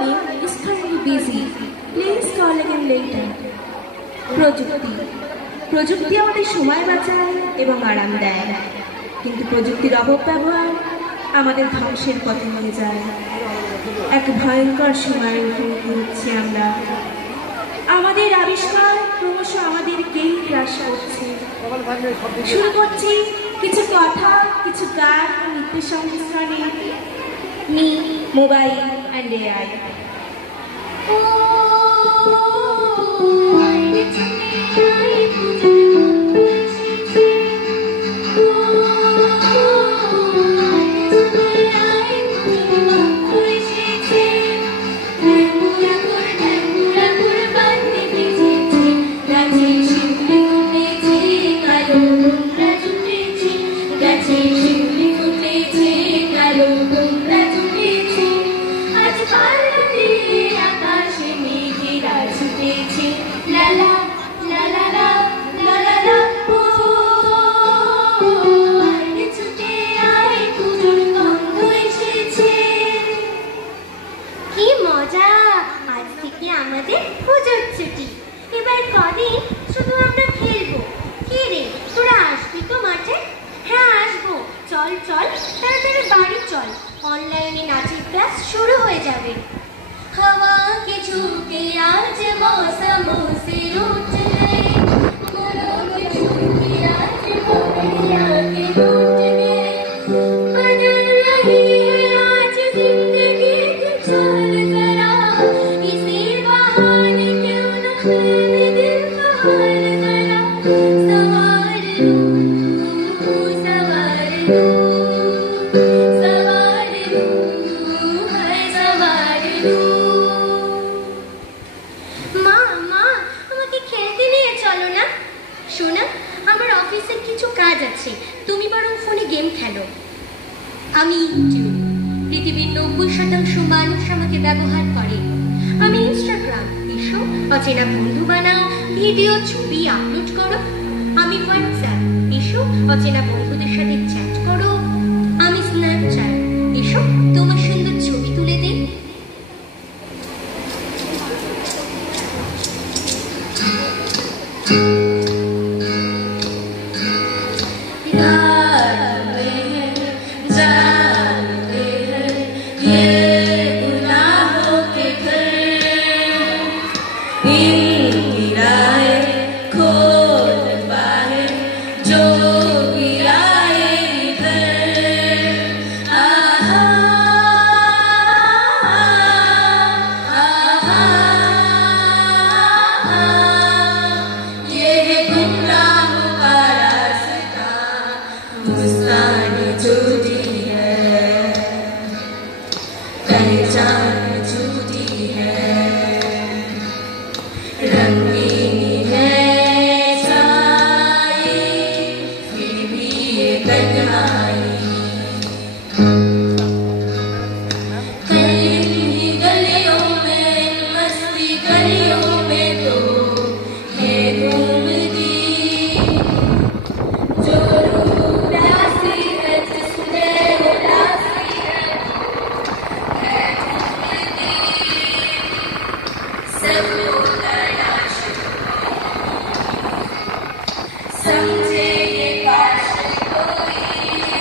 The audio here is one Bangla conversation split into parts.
calling is currently busy. Please call again later. প্রযুক্তি আমাদের সময় বাঁচায় এবং আরাম দেয়, কিন্তু প্রযুক্তির অপব্যবহার আমাদের ধ্বংসের পথে নিয়ে যায়। এক ভয়ঙ্কর সময়ের মুখোমুখি হচ্ছি আমরা। আমাদের আবিষ্কার ক্রমশ আমাদেরকেই গ্রাস করছে। শুরু করছি কিছু কথা, কিছু গান, নৃত্য সংমিশ্রণে me mobile and AI. Online नाचेर क्लास शुरू हो जाए। हवा के झोंके आज मौसम से रूठ गए, गुलों के झोंके आज मोहनिया के रूठ गए। बदल रही है आज जिंदगी की चाल जरा, इसी बहाने क्यों न खेले दिल का हाल जरा। सवार लूं, सवार लूं, তুমি বরং ফোনে গেম খেলো। আমি ইউটিউব, পৃথিবীর 90% মানুষ আমাকে ব্যবহার করে। আমি ইনস্টাগ্রাম, এসো অচেনা বন্ধু বানাও, ভিডিও ছবি আপলোড করো। আমি হোয়াটসঅ্যাপ, এসো অচেনা বন্ধুদের সাথে চ্যাট করো। আমি স্ন্যাপচ্যাট, এসো তোমার সুন্দর ছবি তুলে দিই। समझे ये काश कोई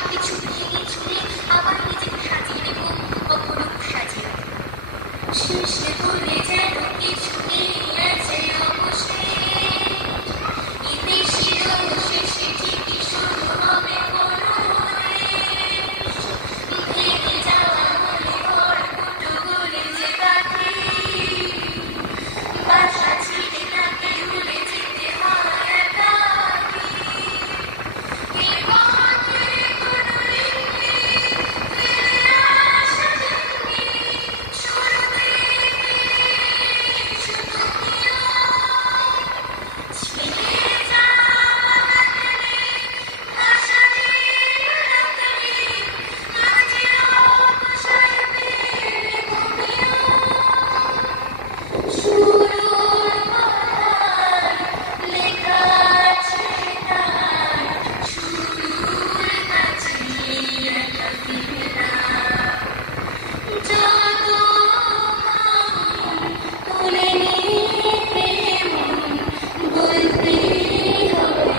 সবকিছু ভেঙে চুরে আবার নিজেকে সাজিয়ে নেব অপরূপ সাজিয়ে। শেষে বলে যেন কিছু নেই আছে অবশেষ, এতে শিরোশেষে ঠিকই শুরু হবে কোনো রেশ। ভেঙে যাওয়া মনে ঘর ফুটো গড়ে যে কাঠে, বাসা ছিঁড়ে তাকে উড়ে যেতে হয় একাকী। এ পথে কোনো লিঙ্গে ফিরে আসা জন্যে শুরু থেকে শুধু ছিঁড়ে যাওয়া বাগানে ভাষা দিয়ে রাখলে কাজের অবসায় পেলে ঘুমিয়ে। শুরুর কথায় লেখা আছে তার শুরুর কাছে একটা ফিরা। যত তুলে নিতে মন বলতে হবে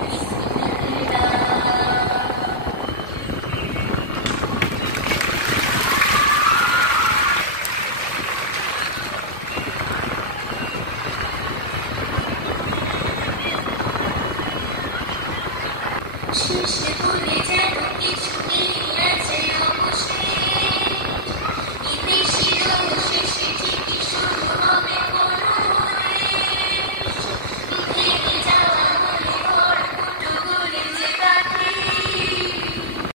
বিসমিল্লাহ। শেষে বলে যেন কিছু